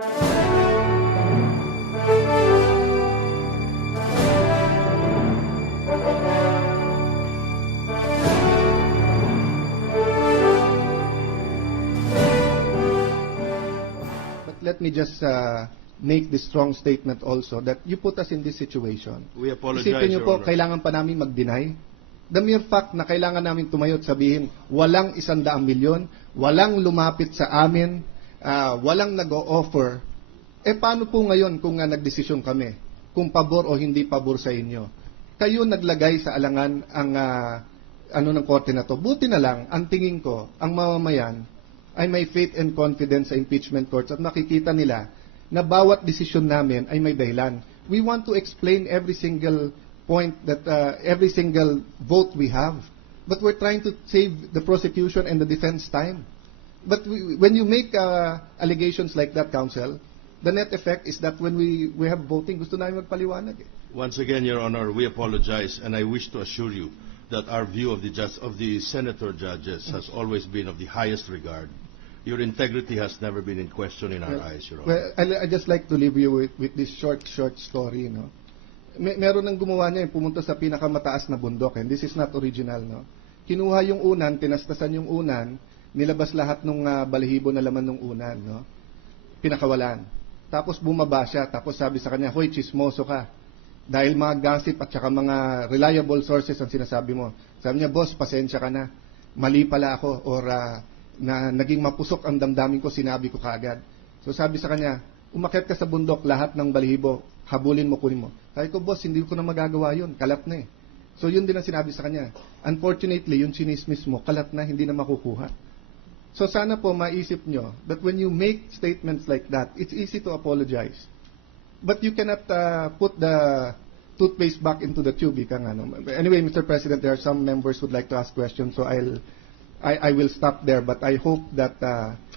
Let me just make this strong statement also that you put us in this situation. We apologize, Isipin niyo Your po, Honor. kailangan pa namin mag-deny. The mere fact na kailangan namin tumayo at sabihin, walang 100 milyon, walang lumapit sa amin, walang nag-o-offer, paano po ngayon kung nagdesisyon kami? Kung pabor o hindi pabor sa inyo? Kayo naglagay sa alangan ang ng korte na to. Buti na lang, ang tingin ko, ang mamamayan, ay may faith and confidence sa impeachment courts at nakikita nila na bawat desisyon namin ay may dahilan. We want to explain every single point that every single vote we have. But we're trying to save the prosecution and the defense time. But when you make allegations like that, counsel, the net effect is that when we have voting, gusto namin magpaliwanag. Once again, Your Honor, we apologize, and I wish to assure you that our view of the senator judges has always been of the highest regard. Your integrity has never been in question in our eyes, Your Honor. Well, I just like to leave you with this short story, no? Meron nang gumawa niya yung pumunta sa pinakamataas na bundok, and this is not original, no? Kinuha yung unan, tinastasan yung unan, nilabas lahat ng balahibo na laman ng unan, no? Pinakawalan. Tapos bumaba siya, tapos sabi sa kanya, "Hoy, chismoso ka." Dahil mga gossip at saka mga reliable sources ang sinasabi mo. Sabi niya, "Boss, pasensya ka na. Mali pala ako," or na naging mapusok ang damdamin ko, sinabi ko kaagad. So sabi sa kanya, "Umakyat ka sa bundok, lahat ng balahibo, habulin mo, kunin mo." Sabi ko, "Boss, hindi ko na magagawa yun, kalat na eh." So yun din ang sinabi sa kanya. Unfortunately, yung chinismis mo, kalat na, hindi na makukuha. So sana po maisip nyo that when you make statements like that, it's easy to apologize. But you cannot put the toothpaste back into the tube. Anyway, Mr. President, there are some members who would like to ask questions, so I will stop there. But I hope that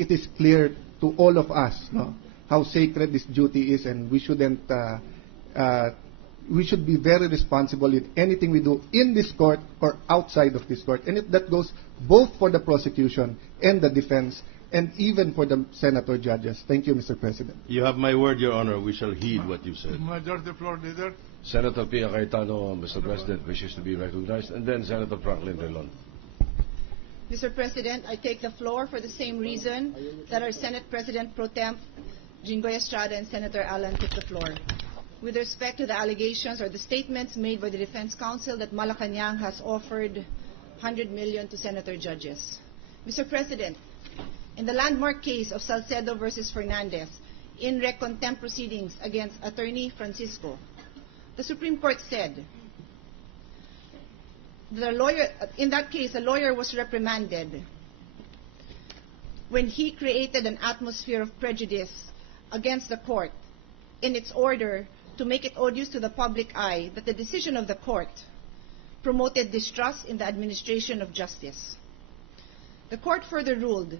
it is clear to all of us, no, how sacred this duty is, and we shouldn't. We should be very responsible in anything we do in this court or outside of this court, and that goes both for the prosecution and the defense, and even for the senator judges. Thank you, Mr. President. You have my word, Your Honor. We shall heed what you said. Majority Floor Leader. Senator Pia Cayetano, Mr. President, wishes to be recognized, and then Senator Franklin Drilon. Mr. President, I take the floor for the same reason that our Senate President Pro Temp, Jinggoy Estrada, and Senator Alan took the floor. With respect to the allegations or the statements made by the Defense Counsel that Malacanang has offered 100 million to senator judges. Mr. President, in the landmark case of Salcedo versus Fernandez, in rec contempt proceedings against Attorney Francisco, the Supreme Court said that in that case, a lawyer was reprimanded when he created an atmosphere of prejudice against the court in its order to make it odious to the public eye that the decision of the court promoted distrust in the administration of justice. The court further ruled,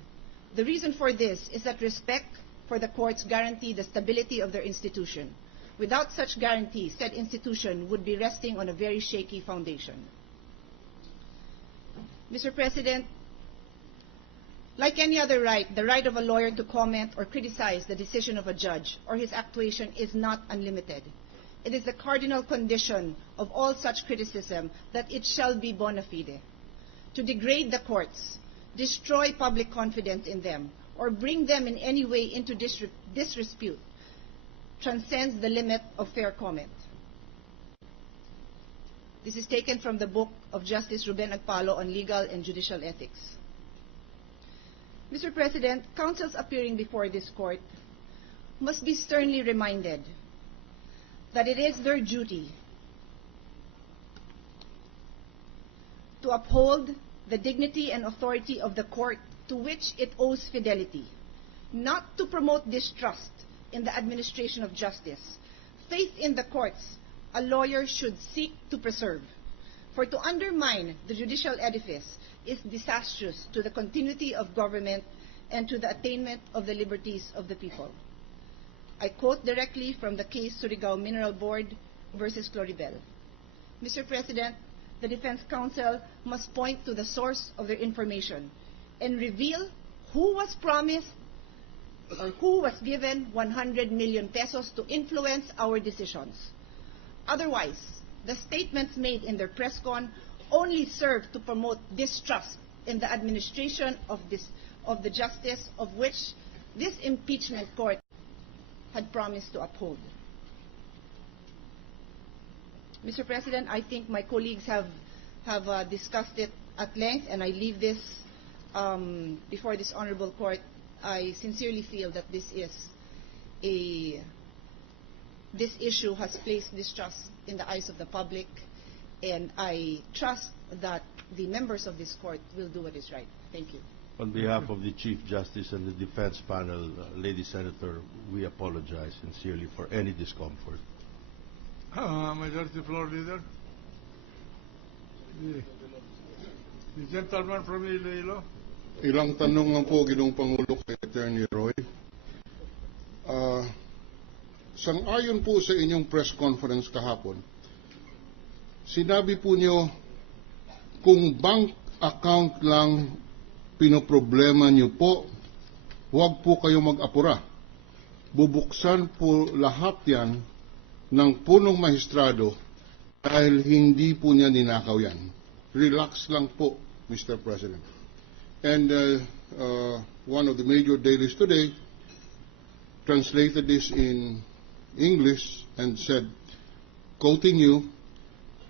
the reason for this is that respect for the courts guarantee the stability of their institution. Without such guarantee, said institution would be resting on a very shaky foundation. Mr. President, like any other right, the right of a lawyer to comment or criticize the decision of a judge or his actuation is not unlimited. It is the cardinal condition of all such criticism that it shall be bona fide. To degrade the courts, destroy public confidence in them, or bring them in any way into disrepute transcends the limit of fair comment. This is taken from the book of Justice Ruben Agpalo on legal and judicial ethics. Mr. President, counsels appearing before this court must be sternly reminded that it is their duty to uphold the dignity and authority of the court to which it owes fidelity, not to promote distrust in the administration of justice. Faith in the courts a lawyer should seek to preserve. For to undermine the judicial edifice is disastrous to the continuity of government and to the attainment of the liberties of the people. I quote directly from the case Surigao Mineral Board versus Cloribel. Mr. President, the Defense Counsel must point to the source of their information and reveal who was promised or who was given 100 million pesos to influence our decisions. Otherwise, the statements made in their press con only serve to promote distrust in the administration of the justice of which this impeachment court had promised to uphold. Mr. President, I think my colleagues have discussed it at length, and I leave this before this honorable court. I sincerely feel that this issue has placed distrust in the eyes of the public, and I trust that the members of this court will do what is right. Thank you. On behalf of the Chief Justice and the defense panel, Lady Senator, we apologize sincerely for any discomfort. Majority Floor Leader. The gentleman from Iloilo. Ilang tanong lang po, Ginoong Pangulo, kay Attorney Roy. Sang-ayon po sa inyong press conference kahapon, sinabi po niyo, kung bank account lang pinoproblema niyo po, huwag po kayo mag-apura. Bubuksan po lahat yan ng punong mahistrado dahil hindi po niya ninakaw yan. Relax lang po, Mr. President. And one of the major dailies today translated this in English and said, quoting you,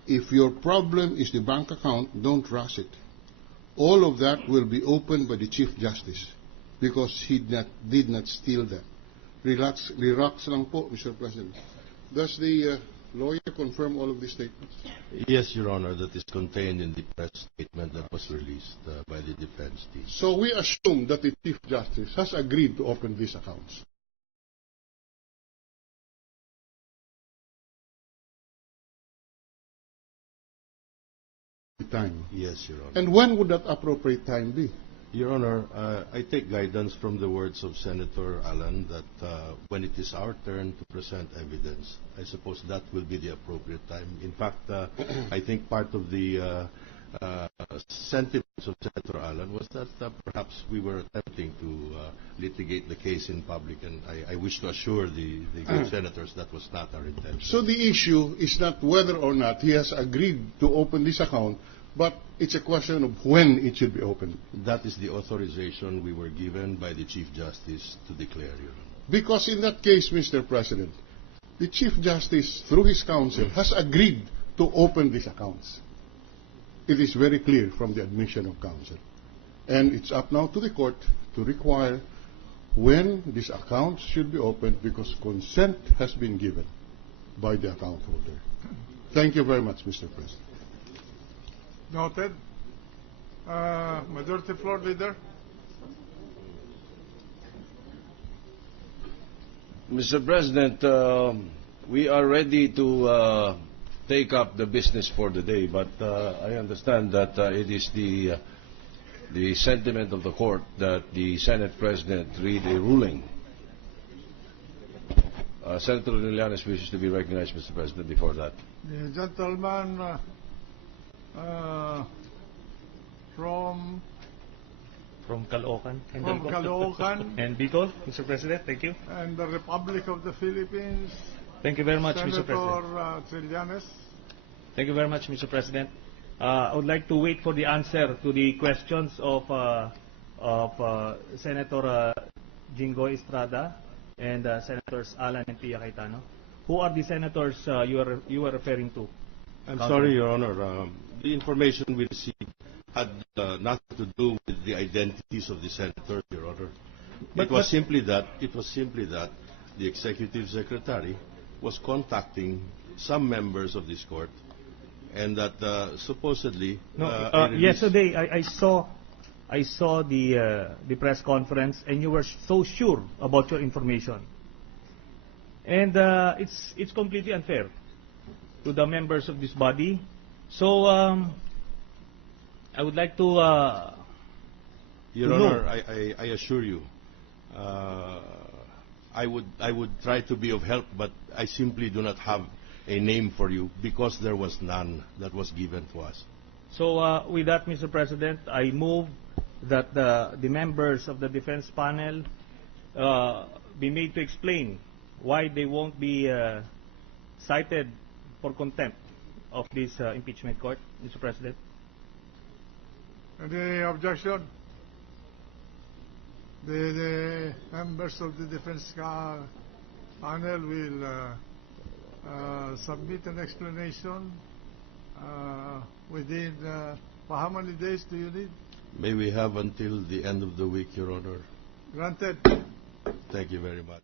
if your problem is the bank account, don't rush it. All of that will be opened by the Chief Justice because he did not steal them. Relax lang po, Mr. President. Does the lawyer confirm all of these statements? Yes, Your Honor, that is contained in the press statement that was released by the defense team. So we assume that the Chief Justice has agreed to open these accounts. Time. Yes, Your Honor. And when would that appropriate time be? Your Honor, I take guidance from the words of Senator Allen that when it is our turn to present evidence, I suppose that will be the appropriate time. In fact, I think part of the sentiments of Senator Allen was that perhaps we were attempting to litigate the case in public, and I wish to assure the good senators that was not our intention. So the issue is not whether or not he has agreed to open this account, but it's a question of when it should be opened. That is the authorization we were given by the Chief Justice to declare, Your Honor. Because in that case, Mr. President, the Chief Justice, through his counsel, has agreed to open these accounts. It is very clear from the admission of counsel. And it's up now to the court to require when these accounts should be opened because consent has been given by the account holder. Thank you very much, Mr. President. Noted. Majority Floor Leader. Mr. President, we are ready to take up the business for the day, but I understand that it is the sentiment of the court that the Senate President read a ruling. Senator Trillanes wishes to be recognized, Mr. President, before that. The gentleman from Caloocan Caloocan and Bicol, Mr. President, thank you. and the Republic of the Philippines, Thank you very much, Mr. Senator President. Trillanes. Thank you very much, Mr. President. I would like to wait for the answer to the questions of Senator Jingo Estrada and Senators Alan and Pia Cayetano. Who are the senators you were referring to? I'm sorry, Your Honor. The information we received had nothing to do with the identities of the senators, Your Honor. It was simply that the executive secretary was contacting some members of this court, and that supposedly yesterday I saw the press conference, and you were so sure about your information, and it's completely unfair to the members of this body. So I would like to Your Honor, I assure you, I would try to be of help, but I simply do not have a name for you because there was none that was given to us. So with that, Mr. President, I move that the members of the defense panel be made to explain why they won't be cited for contempt of this impeachment court, Mr. President? Any objection? The members of the defense panel will submit an explanation within, for how many days do you need? May we have until the end of the week, Your Honor. Granted. Thank you very much.